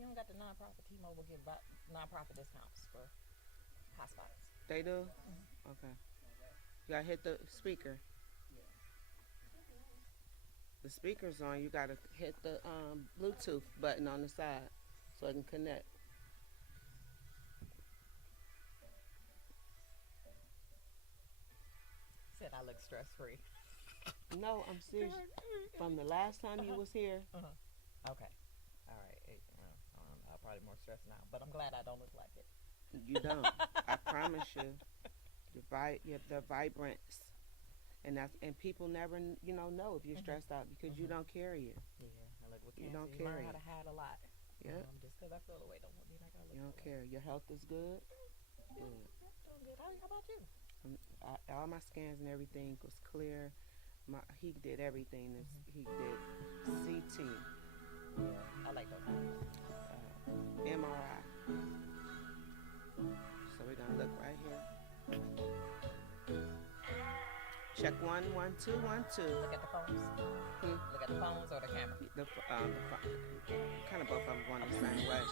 you don't got the nonprofit, T-Mobile give nonprofit discounts for hotspots. They do? Mm-hmm. Okay. You gotta hit the speaker. The speaker's on. You gotta hit the Bluetooth button on the side so it can connect. Said I look stress free. No, I'm serious. From the last time you Uh-huh. was here, Uh-huh. Okay. All right. I'm probably more stressed now, but I'm glad I don't look like it. you don't. I promise you. The vibrance, and people never know if you're Mm-hmm. stressed out because you Mm-hmm. don't carry it. Yeah. I look with You cancer. don't You learn carry how it. to hide a lot. Yep. Just because I feel the way don't mean I gotta You look don't that way. care. Your health is good. Yeah. Good. Yeah. Doing good. How about you? All my scans and everything was clear. He did everything. Mm-hmm. He did CT, Yeah. I like those numbers. MRI. So we're gonna look right here. Check 1 1 2 1 2. Look at the phones. Hmm. Look at the phones or the camera. Kind of both of them going the same way.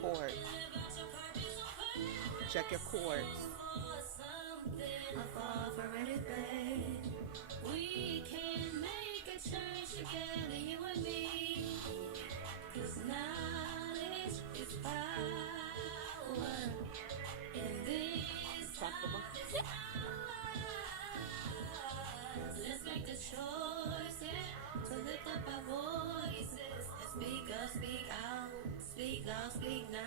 Cord. Check your cords. I fall for anything. We can make a change together, you and me. Cause knowledge is power. In this Comfortable. let's make the choice, yeah, to lift up our voices and speak up, speak out, speak loud, speak now.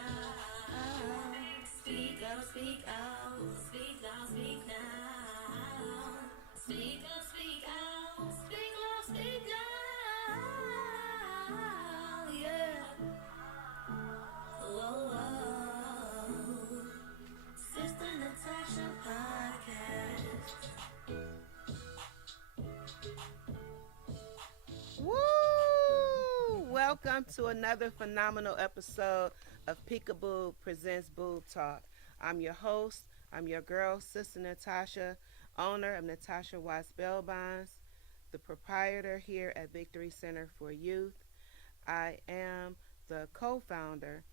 Speak up, speak out, speak loud, speak now. Speak up, speak out, speak loud, speak now. Yeah. Whoa, whoa. Sister Natasha Podcast. Woo! Welcome to another phenomenal episode of Peekaboo Presents Boob Talk. I'm your host. I'm your girl, Sister Natasha, owner of Natasha White Spellbinds, the proprietor here at Victory Center for Youth. I am the co-founder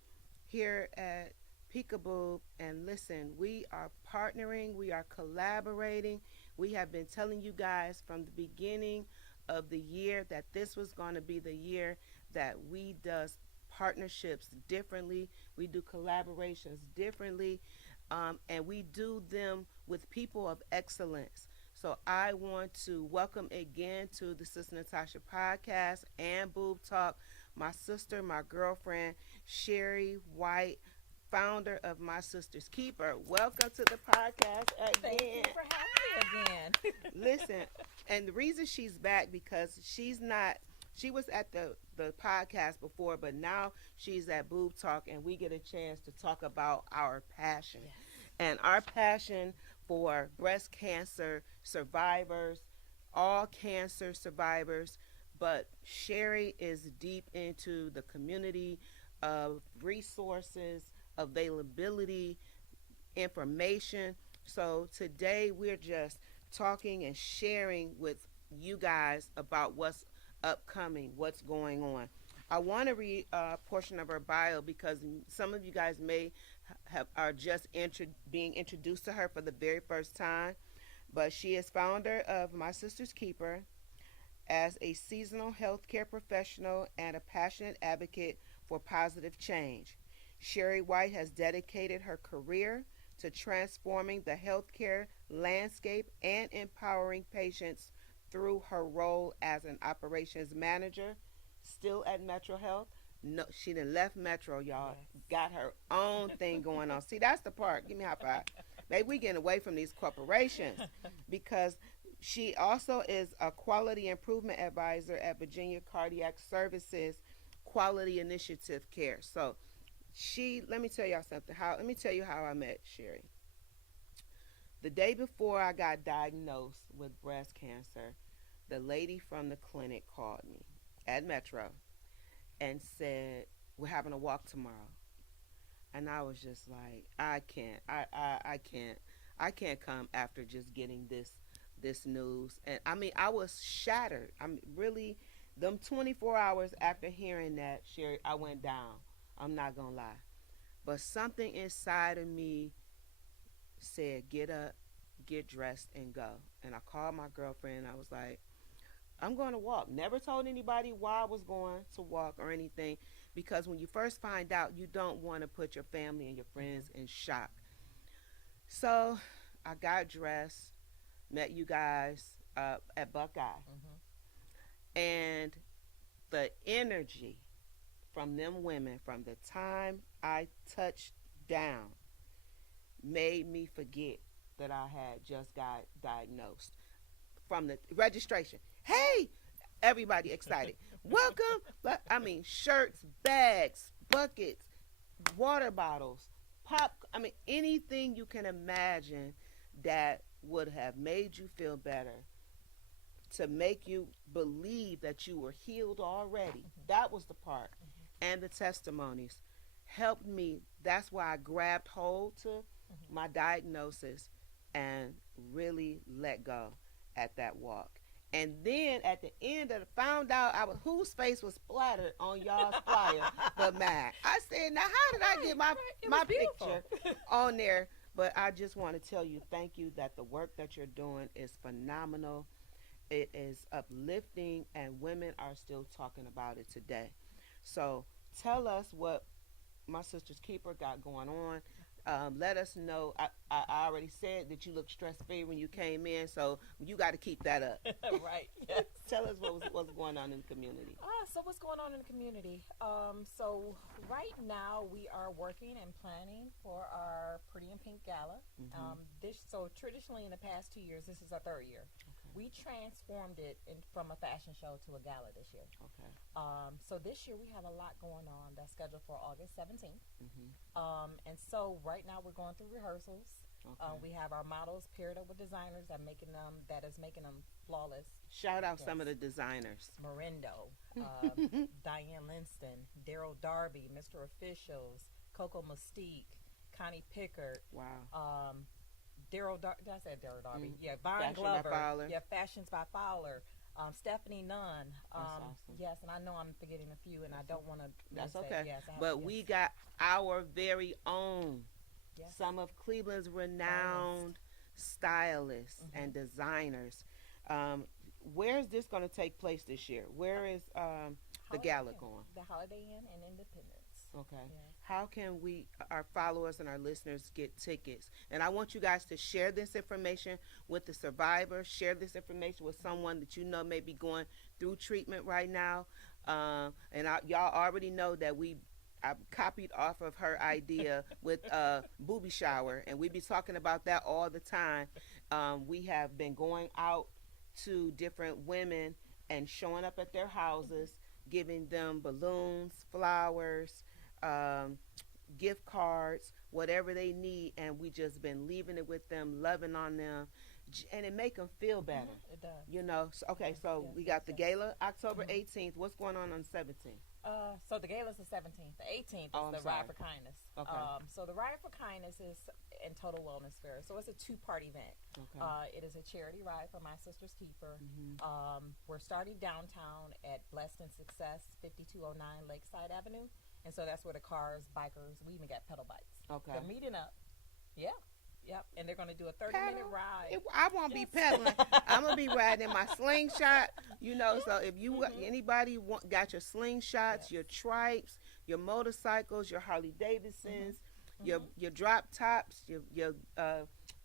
here at Peekaboo. And listen, we are partnering, we are collaborating. We have been telling you guys from the beginning of the year that this was going to be the year that we does partnerships differently. We do collaborations differently, and we do them with people of excellence. So I want to welcome again to the Sister Natasha podcast and Boob Talk my sister, my girlfriend, Sherri White, founder of My Sister's Keeper. Welcome to the podcast Thank you again. for having me again. Listen, and the reason she's back because she's not. She was at the podcast before, but now she's at Boob Talk, and we get a chance to talk about our passion. Yes. And our passion for breast cancer survivors, all cancer survivors. But Sherri is deep into the community of resources, availability, information. So today we're just talking and sharing with you guys about what's upcoming, what's going on. I want to read a portion of her bio because some of you guys may are just being introduced to her for the very first time. But she is founder of My Sister's Keeper as a seasonal healthcare professional and a passionate advocate for positive change. Sherri White has dedicated her career to transforming the healthcare landscape and empowering patients through her role as an operations manager, still at Metro Health. No, she done left Metro, y'all. Yes. Got her own thing going on. See, that's the part. Give me a high five. Maybe we getting away from these corporations because she also is a quality improvement advisor at Virginia Cardiac Services Quality Initiative Care. So let me tell y'all something. Let me tell you how I met Sherri. The day before I got diagnosed with breast cancer, the lady from the clinic called me at Metro and said, "We're having a walk tomorrow." And I was just like, I can't come after just getting this this news. And I mean, I was shattered. I'm really, them 24 hours after hearing that, Sherri, I went down. I'm not going to lie. But something inside of me said, get up, get dressed, and go. And I called my girlfriend. I was like, I'm going to walk. Never told anybody why I was going to walk or anything, because when you first find out, you don't want to put your family and your friends in shock. So I got dressed, met you guys at Buckeye, and the energy from them women from the time I touched down made me forget that I had just got diagnosed. From the registration, hey, everybody excited. Welcome. I mean, shirts, bags, buckets, water bottles, pop. I mean, anything you can imagine that would have made you feel better, to make you believe that you were healed already. That was the part. And the testimonies helped me. That's why I grabbed hold to my diagnosis and really let go at that walk. And then at the end of the, found out I was, whose face was splattered on y'all's flyer but mine. I said, now how did I get my picture on there? But I just want to tell you, thank you, that the work that you're doing is phenomenal. It is uplifting, and women are still talking about it today. So tell us what my sister's keeper got going on. Let us know. I already said that you look stress-free when you came in, so you got to keep that up. Right. Yes. Tell us what's going on in the community. So what's going on in the community? So right now we are working and planning for our Pretty in Pink Gala. So traditionally in the past 2 years, this is our third year. We transformed it from a fashion show to a gala this year. Okay. So this year we have a lot going on that's scheduled for August 17th. And so right now we're going through rehearsals. Okay. We have our models paired up with designers that is making them flawless. Shout out some of the designers. Morindo, Diane Linston, Daryl Darby, Mr. Officials, Coco Mystique, Connie Pickard. Wow. Daryl Darby. Did I say Daryl Darby? Yeah, Vine Glover. Yeah, Fashions by Fowler. Stephanie Nunn. That's awesome. Yes, and I know I'm forgetting a few, and I don't want to. That's okay. Yes, but we got our very own. Yes. Some of Cleveland's renowned stylists and designers. Where's this going to take place this year? Where is the gala going? The Holiday Inn in Independence. Okay. Yeah. How can our followers and our listeners get tickets? And I want you guys to share this information with the survivors. Share this information with someone that you know may be going through treatment right now. Y'all already know that I copied off of her idea with booby shower, and we be talking about that all the time. We have been going out to different women and showing up at their houses, giving them balloons, flowers, gift cards, whatever they need, and we just been leaving it with them, loving on them, and it make them feel better. It does. You know. So we got the gala October 18th. What's going on the 17th? So the gala is the 17th. The 18th is the Ride for Kindness. Okay. So the Ride for Kindness is in Total Wellness Fair. So it's a two-part event. Okay. It is a charity ride for My Sister's Keeper. We're starting downtown at Blessed and Success, 5209 Lakeside Avenue. And so that's where the cars, bikers, we even got pedal bikes. Okay. They're meeting up. Yeah. Yep. And they're going to do a 30-minute ride. I won't be pedaling. I'm going to be riding my slingshot. You know, so if you anybody got your slingshots, your trikes, your motorcycles, your Harley Davidsons, your drop tops, your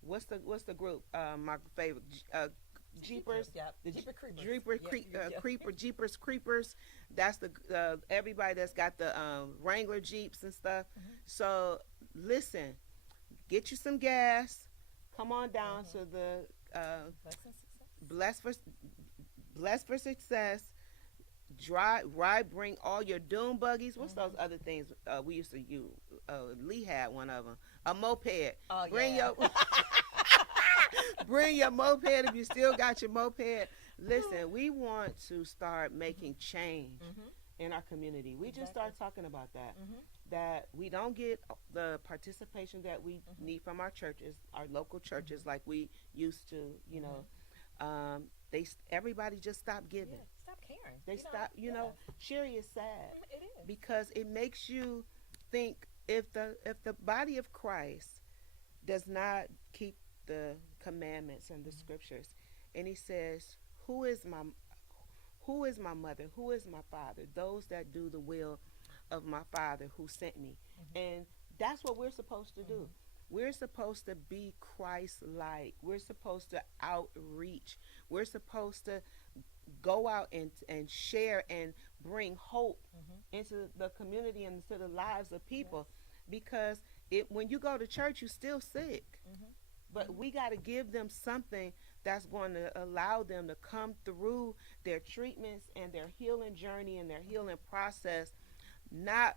what's the group? My favorite Jeepers. Yep. The Jeepers. Creeper Jeepers Creepers. That's the everybody that's got the Wrangler Jeeps and stuff. So listen, get you some gas. Come on down to the Blessed for Success. Ride, bring all your doom buggies. What's those other things we used to use? Lee had one of them. A moped. Bring your bring your moped if you still got your moped. Listen, we want to start making change in our community. We just start talking about that. That we don't get the participation that we need from our churches, our local churches, like we used to, you know. Everybody just stopped giving. Yeah, stop caring. They stop. Sherry is sad It is. because it makes you think, if the body of Christ does not keep the commandments and the scriptures, and he says, who is my mother, who is my father? Those that do the will of my Father who sent me. And that's what we're supposed to do. We're supposed to be Christ-like. We're supposed to outreach. We're supposed to go out and share and bring hope into the community and into the lives of people. Because when you go to church, you're still sick. But we got to give them something that's going to allow them to come through their treatments and their healing journey and their healing process, not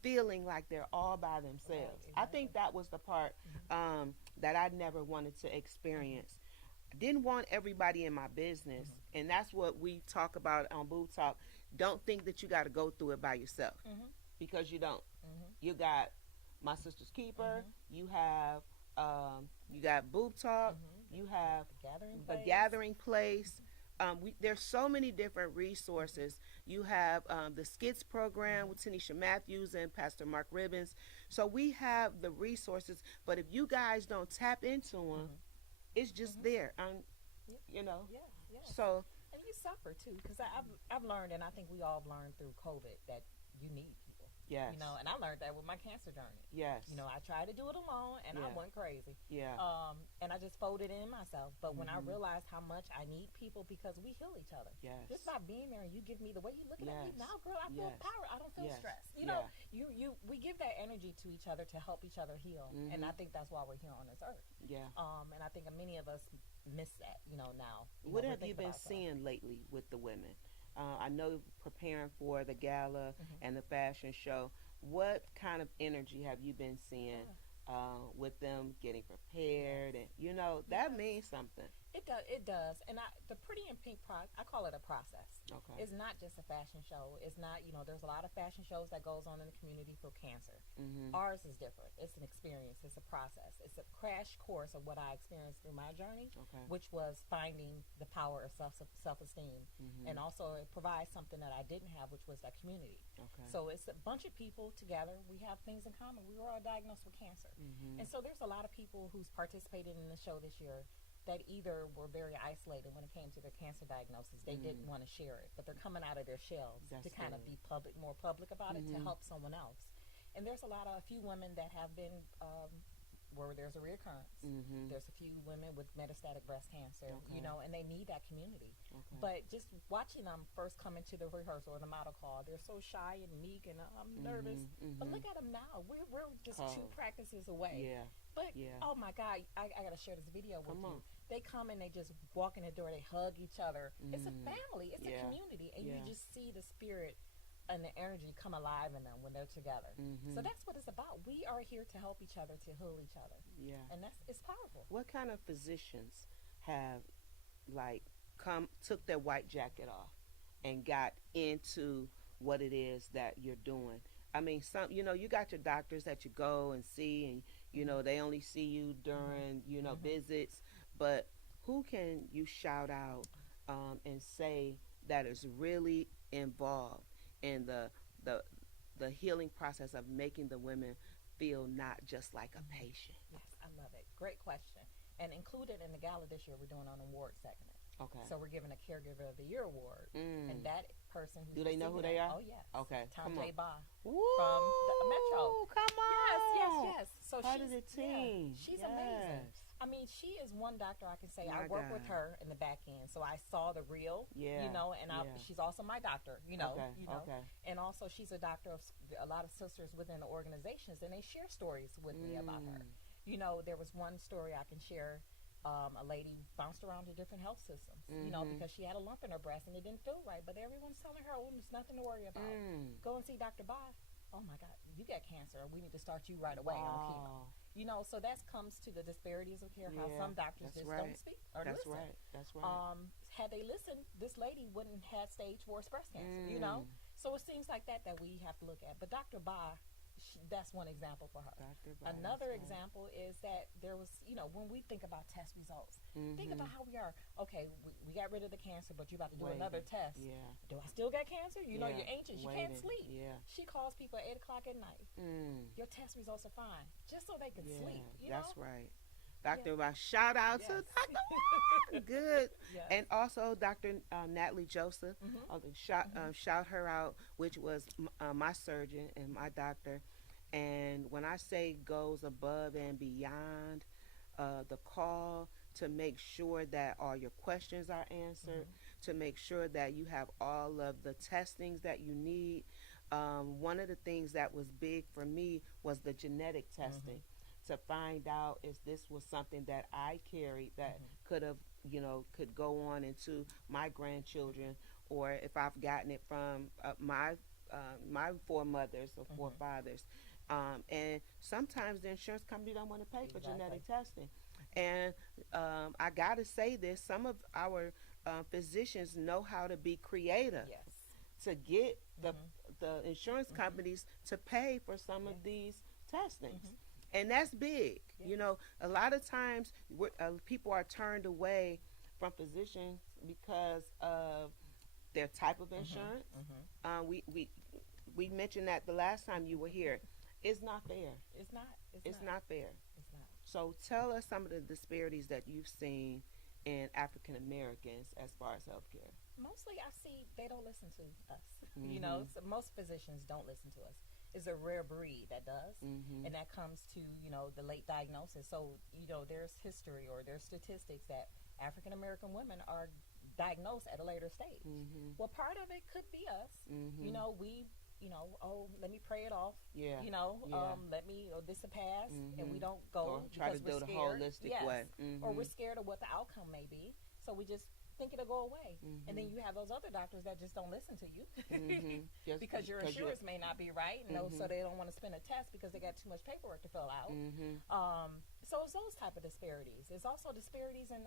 feeling like they're all by themselves. I think that was the part that I never wanted to experience. I didn't want everybody in my business, and that's what we talk about on Boob Talk. Don't think that you got to go through it by yourself, because you don't. You got My Sister's Keeper. You have you got Boob Talk. You have the Gathering Place. There's so many different resources. You have the Skits program with Tanisha Matthews and Pastor Mark Ribbons. So we have the resources, but if you guys don't tap into them, it's just there. So. And you suffer too, because I've learned, and I think we all learned through COVID, that you need people. Yes. And I learned that with my cancer journey. Yes. I tried to do it alone, and I went crazy. Yeah. And I just folded in myself. But when I realized how much I need people, because we heal each other. Yes. Just by being there, and you give me the way you looking at me now, girl. I feel power. I don't feel stressed. We give that energy to each other to help each other heal, and I think that's why we're here on this earth. Yeah. And I think many of us miss that. Now. What have you been seeing lately with the women? I know preparing for the gala and the fashion show. What kind of energy have you been seeing with them getting prepared? And that means something. It does. And the Pretty in Pink I call it a process. Okay. It's not just a fashion show. It's not, there's a lot of fashion shows that goes on in the community for cancer. Ours is different. It's an experience. It's a process. It's a crash course of what I experienced through my journey, which was finding the power of self-esteem. And also it provides something that I didn't have, which was that community. Okay. So it's a bunch of people together. We have things in common. We were all diagnosed with cancer. And so there's a lot of people who's participated in the show this year that either were very isolated when it came to their cancer diagnosis. They didn't want to share it, but they're coming out of their shells to kind of be more public about it, to help someone else. And there's a few women that have been where there's a reoccurrence. There's a few women with metastatic breast cancer, and they need that community. But just watching them first come into the rehearsal or the model call, they're so shy and meek, and I'm nervous. But look at them now. We're just 2 practices away. Yeah. But oh my God, I gotta share this video with you. They come and they just walk in the door. They hug each other. It's a family. It's a community, and you just see the spirit and the energy come alive in them when they're together. So that's what it's about. We are here to help each other, to heal each other. Yeah. And it's powerful. What kind of physicians have took their white jacket off and got into what it is that you're doing? I mean, you got your doctors that you go and see, and they only see you during visits, but who can you shout out and say that is really involved in the healing process of making the women feel not just like a patient? Yes, I love it. Great question. And included in the gala this year, we're doing an award segment. Okay. So we're giving a Caregiver of the Year award, and that person. Do they know who they are? Oh yes. Okay. Tante Ba Woo! from the Metro. Come on. Yes. So part of the team. She's amazing. I mean, she is one doctor I can say I work with her in the back end, so I saw the real. Yeah. She's also my doctor. Okay. And also she's a doctor of a lot of sisters within the organizations, and they share stories with me about her. There was one story I can share. A lady bounced around to different health systems, because she had a lump in her breast and it didn't feel right. But everyone's telling her, "Oh, there's nothing to worry about. Go and see Dr. Ba. Oh my God, you got cancer. We need to start you right away on chemo." So that comes to the disparities of care. How some doctors just don't speak or listen. That's right. Had they listened, this lady wouldn't have stage 4 breast cancer. So it's things like that we have to look at. But Dr. Ba, that's one example for her. Dr. Vice, Another right. example is that there was, when we think about test results, think about how we are. Okay, we got rid of the cancer, but you're about to do another Waiting. test. Yeah. Do I still got cancer? You know, Yeah. you're anxious. You can't Waiting. sleep. Yeah. She calls people at 8 o'clock at night. Your test results are fine, just so they can Yeah. sleep. That's know? right. Dr. Vice, shout out to Yes. Dr. Good. Yes. And also Dr. Natalie Joseph. Shout her out, which was my surgeon and my doctor. And when I say goes above and beyond the call to make sure that all your questions are answered, to make sure that you have all of the testings that you need. One of the things that was big for me was the genetic testing to find out if this was something that I carried that could have, could go on into my grandchildren, or if I've gotten it from my foremothers or forefathers. And sometimes the insurance company don't want to pay for genetic testing. And I got to say this, some of our physicians know how to be creative to get the insurance companies to pay for some of these testings. And that's big. A lot of times people are turned away from physicians because of their type of insurance. We mentioned that the last time you were here. It's not fair. It's not. It's not fair. It's not. So tell us some of the disparities that you've seen in African Americans as far as healthcare. Mostly I see they don't listen to us. So most physicians don't listen to us. It's a rare breed that does. And that comes to, the late diagnosis. So, there's history or there's statistics that African American women are diagnosed at a later stage. Well, part of it could be us. Let me pray it off. Yeah. Let me, this will pass, and we don't go Or try to because do we're the scared. holistic Yes. way. Or we're scared of what the outcome may be. So we just think it'll go away. And then you have those other doctors that just don't listen to you because your insurance may not be right, so they don't want to spend a test because they got too much paperwork to fill out. So it's those type of disparities. It's also disparities in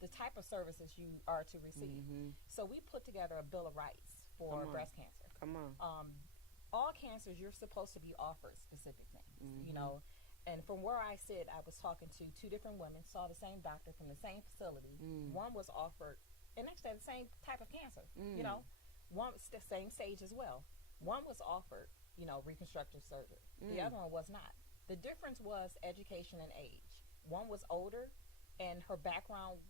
the type of services you are to receive. So we put together a Bill of Rights for breast cancer. Come on. All cancers, you're supposed to be offered specific things, And from where I sit, I was talking to two different women, saw the same doctor from the same facility. One was offered, and actually had the same type of cancer, One was the same stage as well. One was offered, reconstructive surgery. The other one was not. The difference was education and age. One was older, and her background,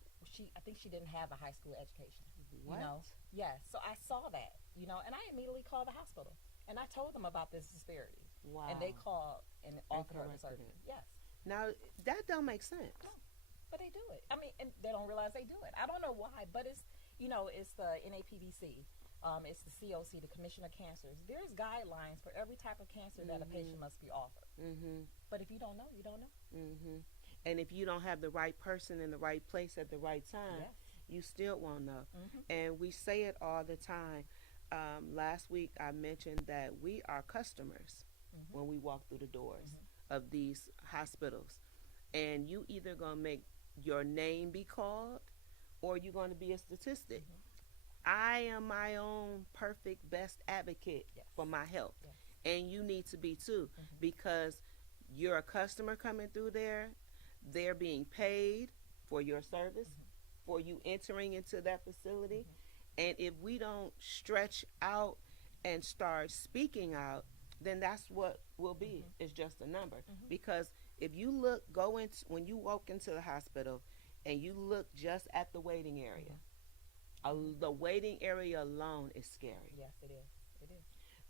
I think she didn't have a high school education. What? Yes. So I saw that, and I immediately called the hospital, and I told them about this disparity. Wow. And they called and offered her the corrected surgery. it. Yes. Now, that don't make sense. No, but they do it. I mean, and they don't realize they do it. I don't know why, but it's, it's the NAPDC. It's the COC, the Commission of Cancers. There's guidelines for every type of cancer that a patient must be offered. But if you don't know, you don't know. And if you don't have the right person in the right place at the right time, you still won't know. And we say it all the time. Last week I mentioned that we are customers when we walk through the doors of these hospitals. And you either going to make your name be called or you're going to be a statistic. I am my own perfect best advocate for my health. And you need to be too, because you're a customer coming through there. They're being paid for your service, for you entering into that facility. And if we don't stretch out and start speaking out, then that's what will be. It's just a number. Because if you when you walk into the hospital and you look just at the waiting area, the waiting area alone is scary. Yes, it is. It is.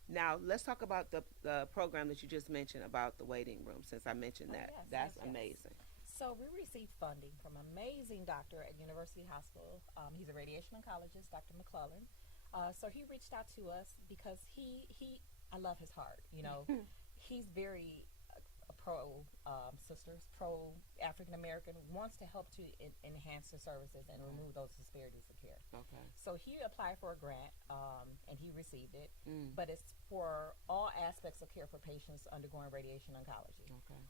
Now, let's talk about the program that you just mentioned about the waiting room, since I mentioned that. That's amazing. So we received funding from an amazing doctor at University Hospital. He's a radiation oncologist, Dr. McClellan. So he reached out to us because I love his heart. He's very pro sisters, pro African American, wants to help to enhance the services and remove those disparities of care. Okay. So he applied for a grant, and he received it, but it's for all aspects of care for patients undergoing radiation oncology. Okay.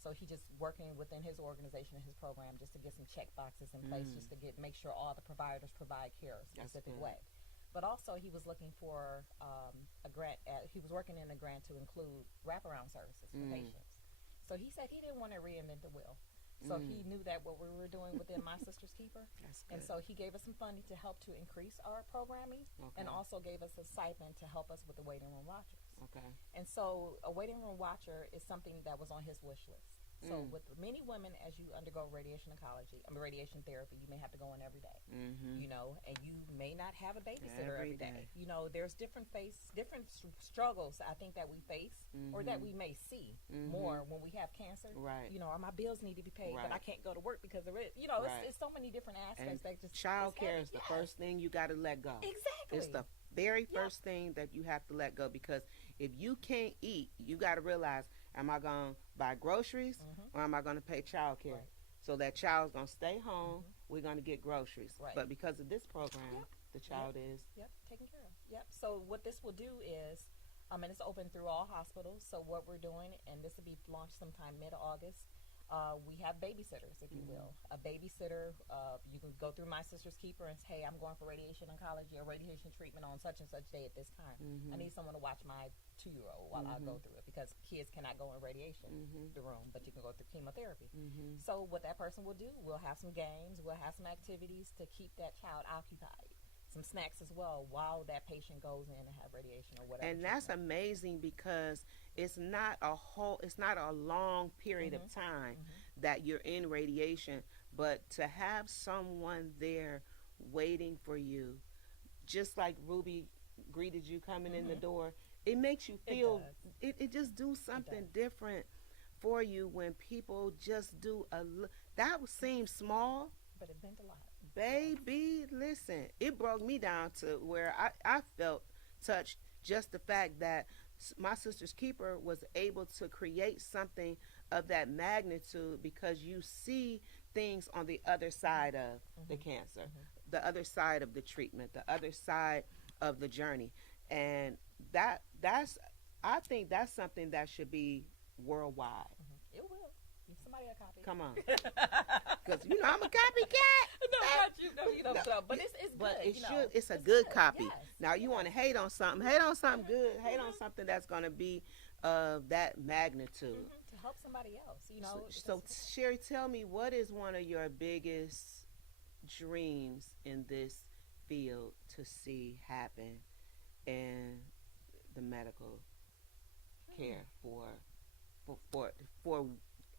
So he just working within his organization and his program just to get some check boxes in place, just to make sure all the providers provide care a specific way. but also he was looking for a grant. He was working in a grant to include wraparound services for patients. So he said he didn't want to reinvent the wheel. So he knew that what we were doing within My Sister's Keeper. That's good. And so he gave us some funding to help to increase our programming, and also gave us a stipend to help us with the waiting room watchers. Okay. And so a waiting room watcher is something that was on his wish list. So with many women, as you undergo radiation oncology, radiation therapy, you may have to go in every day, you know, and you may not have a babysitter every day. You know, there's different struggles I think that we face, or that we may see more when we have cancer. Right. You know, or my bills need to be paid, but I can't go to work because of it. You know, it's so many different aspects that just child care is the first thing you got to let go. Exactly. It's the very first thing that you have to let go, because if you can't eat, you got to realize, am I going to buy groceries or am I going to pay child care? So that child's going to stay home. We're going to get groceries. But because of this program, the child is taken care of. So what this will do is, and it's open through all hospitals. So what we're doing, and this will be launched sometime mid-August, we have babysitters, if you will. A babysitter, you can go through My Sister's Keeper and say, hey, I'm going for radiation oncology or radiation treatment on such and such day at this time. I need someone to watch my 2-year-old while I go through it, because kids cannot go in radiation the room, but you can go through chemotherapy. So what that person will do, we'll have some games, we'll have some activities to keep that child occupied. Some snacks as well while that patient goes in and have radiation or whatever. And that's amazing, because it's not a long period of time that you're in radiation, but to have someone there waiting for you, just like Ruby greeted you coming in the door, it makes you feel, it just do something different for you when people just do that seems small, but it meant a lot. Baby, listen, it broke me down to where I felt touched, just the fact that My Sister's Keeper was able to create something of that magnitude, because you see things on the other side of the cancer, the other side of the treatment, the other side of the journey. And I think that's something that should be worldwide. It will. Somebody a copy. Come on. Because, you know, I'm a copycat. But it's but good. It's a good copy. Yes. Now, you want to hate on something good. Hate on something that's going to be of that magnitude. To help somebody else, you know. So Sherri, tell me, what is one of your biggest dreams in this field to see happen in the medical care for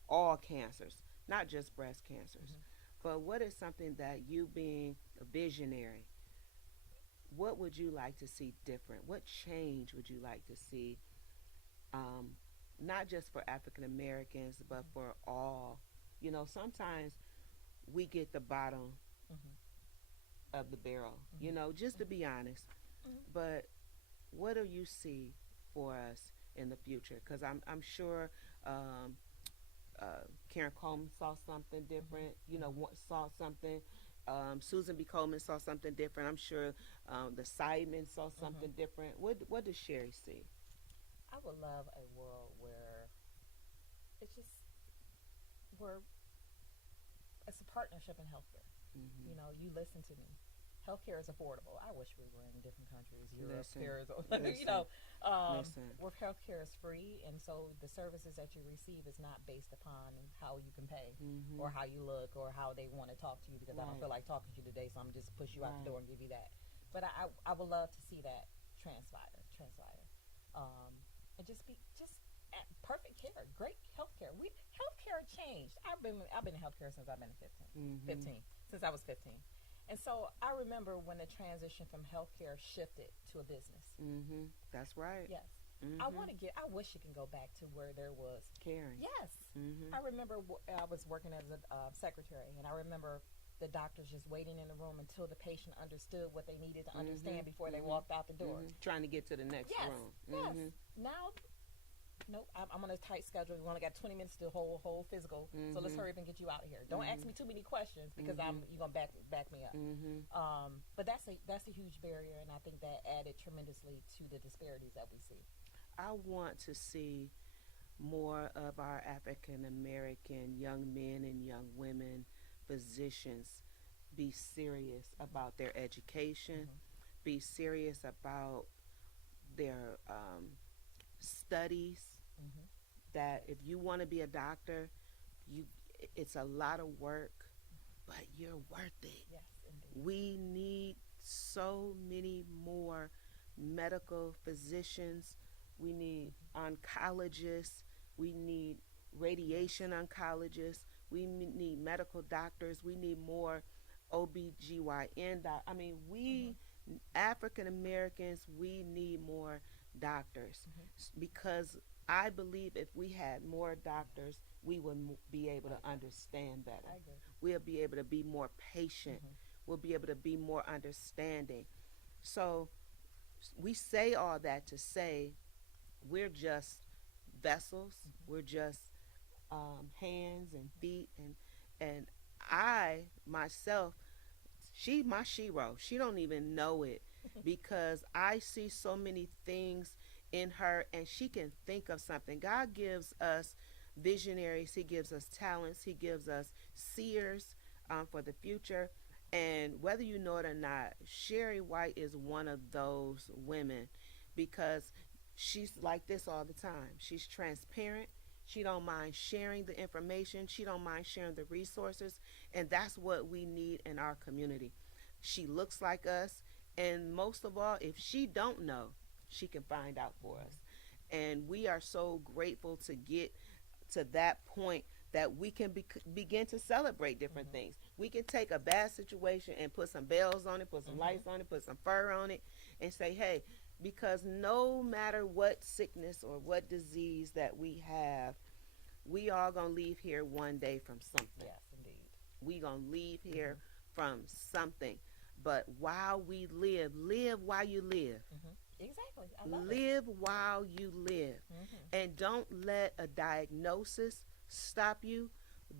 all cancers, not just breast cancers? But what is something that, you being a visionary, what would you like to see different? What change would you like to see, not just for African Americans, but for all? You know, sometimes we get the bottom of the barrel, you know, just to be honest. But what do you see for us in the future? Because I'm sure Karen Coleman saw something different, you know, saw something. Susan B. Coleman saw something different. I'm sure the Seidman saw something different. What does Sherri see? I would love a world where it's a partnership in healthcare. You know, you listen to me. Healthcare is affordable. I wish we were in different countries. Europe, you know, where healthcare is free, and so the services that you receive is not based upon how you can pay or how you look or how they want to talk to you, because I don't feel like talking to you today, so I'm just push you out the door and give you that. But I would love to see that transpire, and just perfect care, great healthcare. Healthcare changed. I've been in healthcare since I've been 15, since I was 15. And so I remember when the transition from healthcare shifted to a business. That's right. Yes. I wish it can go back to where there was caring. Yes. I remember I was working as a secretary, and I remember the doctors just waiting in the room until the patient understood what they needed to understand before they walked out the door. Trying to get to the next room. Yes. Now, nope, I'm on a tight schedule. We only got 20 minutes to whole physical, so let's hurry up and get you out of here. Don't ask me too many questions, because you're gonna back me up. But that's a huge barrier, and I think that added tremendously to the disparities that we see. I want to see more of our African American young men and young women physicians be serious about their education, be serious about their studies. Mm-hmm. That Yes. if you want to be a doctor, you it's a lot of work, but you're worth it. Yes, indeed. We need so many more medical physicians. We need oncologists. We need radiation oncologists. We need medical doctors. We need more OBGYN I mean, Mm-hmm. we African Americans, we need more doctors Mm-hmm. because I believe if we had more doctors, we would be able to understand better. I agree. We'll be able to be more patient. Mm-hmm. We'll be able to be more understanding. So we say all that to say we're just vessels. Mm-hmm. We're just hands and feet, and I myself, she my shero. She don't even know it because I see so many things in her, and she can think of something. God gives us visionaries. He gives us talents. He gives us seers for the future. And whether you know it or not, Sherri White is one of those women because she's like this all the time. She's transparent. She don't mind sharing the information. She don't mind sharing the resources, and that's what we need in our community. She looks like us, and most of all, if she don't know, she can find out for us. And we are so grateful to get to that point that we can begin to celebrate different Mm-hmm. things. We can take a bad situation and put some bells on it, put some Mm-hmm. lights on it, put some fur on it, and say, hey, because no matter what sickness or what disease that we have, we all gonna leave here one day from something. Yes, indeed. We gonna leave Mm-hmm. here from something. But while we live, live while you live. Mm-hmm. Exactly. I love it. Live while you live. Mm-hmm. And don't let a diagnosis stop you.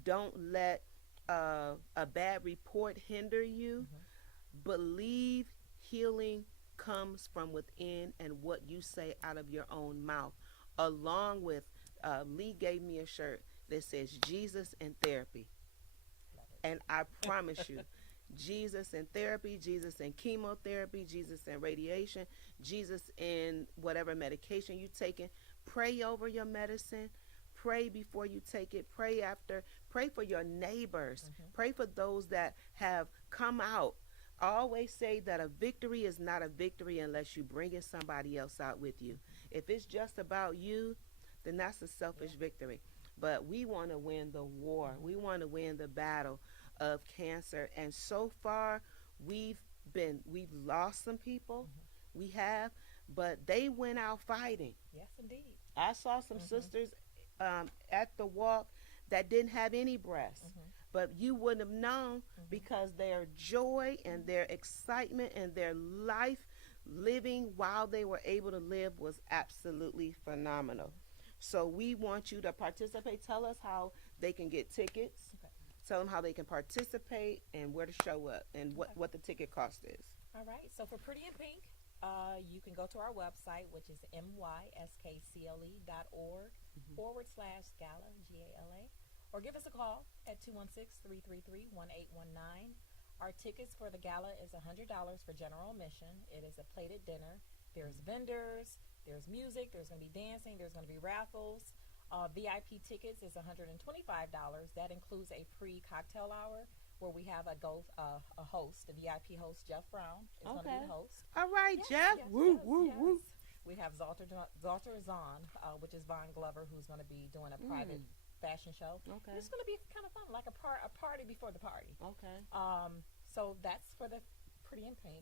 Don't let a bad report hinder you. Mm-hmm. Believe healing comes from within and what you say out of your own mouth. Along with, Lee gave me a shirt that says Jesus and therapy. Love And it. I promise you, Jesus in therapy, Jesus in chemotherapy, Jesus in radiation, Jesus in whatever medication you're taking. Pray over your medicine. Pray before you take it. Pray after. Pray for your neighbors. Mm-hmm. Pray for those that have come out. I always say that a victory is not a victory unless you bringing somebody else out with you. If it's just about you, then that's a selfish Yeah. victory. But we want to win the war. Mm-hmm. We want to win the battle of cancer. And so far, we've we've lost some people. Mm-hmm. We have, but they went out fighting. Yes, indeed. I saw some Mm-hmm. sisters at the walk that didn't have any breasts, Mm-hmm. but you wouldn't have known Mm-hmm. because their joy and their excitement and their life living while they were able to live was absolutely phenomenal. So we want you to participate. Tell us how they can get tickets. Okay. Tell them how they can participate and where to show up and Okay. what the ticket cost is. All right. So for Pretty in Pink, you can go to our website, which is myskcle.org /gala, GALA, or give us a call at 216-333-1819. Our tickets for the gala is $100 for general admission. It is a plated dinner. There's vendors, there's music, there's going to be dancing, there's going to be raffles. VIP tickets is $125. That includes a pre-cocktail hour where we have a host, a VIP host, Jeff Brown is going to be the host. All right, Yes, Jeff. yes, Woo, yes, woo, yes. woo. We have Zalter Zahn, which is Von Glover, who's going to be doing a private fashion show. Okay. It's going to be kind of fun, like a party before the party. Okay. So that's for the Pretty in Pink.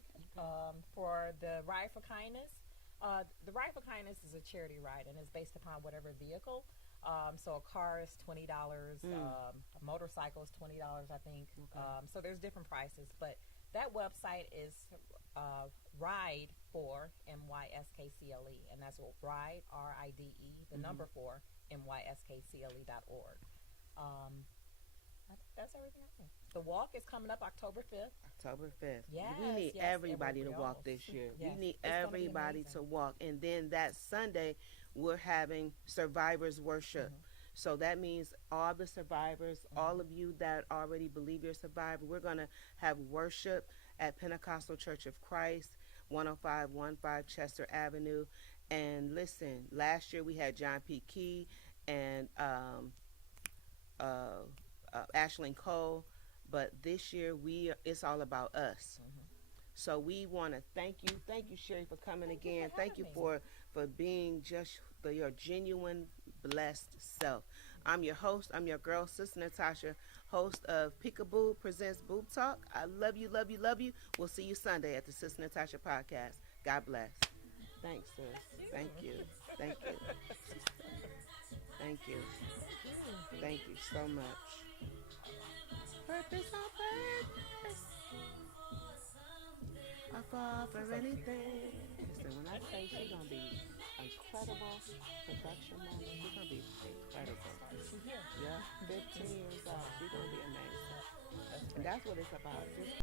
For the Ride for Kindness, the Ride for Kindness is a charity ride and is based upon whatever vehicle. So a car is $20, a motorcycle is $20, I think. Okay. So there's different prices, but that website is Ride for MYSKCLE, and that's what Ride RIDE, the number 4 MYSKCLE.org. I think that's everything I think. The walk is coming up October 5th. October 5th. Yes, We need yes, everybody to everybody walk else. this year. Yes, We need it's gonna be everybody to amazing. walk. And then that Sunday, we're having survivors worship. So that means all the survivors, all of you that already believe you're a survivor, we're going to have worship at Pentecostal Church of Christ. 10515 Chester Avenue. And listen, last year we had John P. Key and uh, Ashland Cole, but this year it's all about us. So we want to thank you, Sherri, for coming Thank you again. for Thank having you me. for being just your genuine blessed self. I'm your host. I'm your girl, Sister Natasha, host of Peekaboo presents Boob Talk. I love you, love you, love you. We'll see you Sunday at the Sister Natasha podcast. God bless. Thanks, sis. Thank you. Thank you. Thank you. Thank you so much. Purpose on purpose. I fall for anything. Listen, when I say she's gonna be incredible production mama, she's gonna be incredible. She here. Yeah, 15 years old, she's gonna be amazing. That's And great. that's what it's about. Just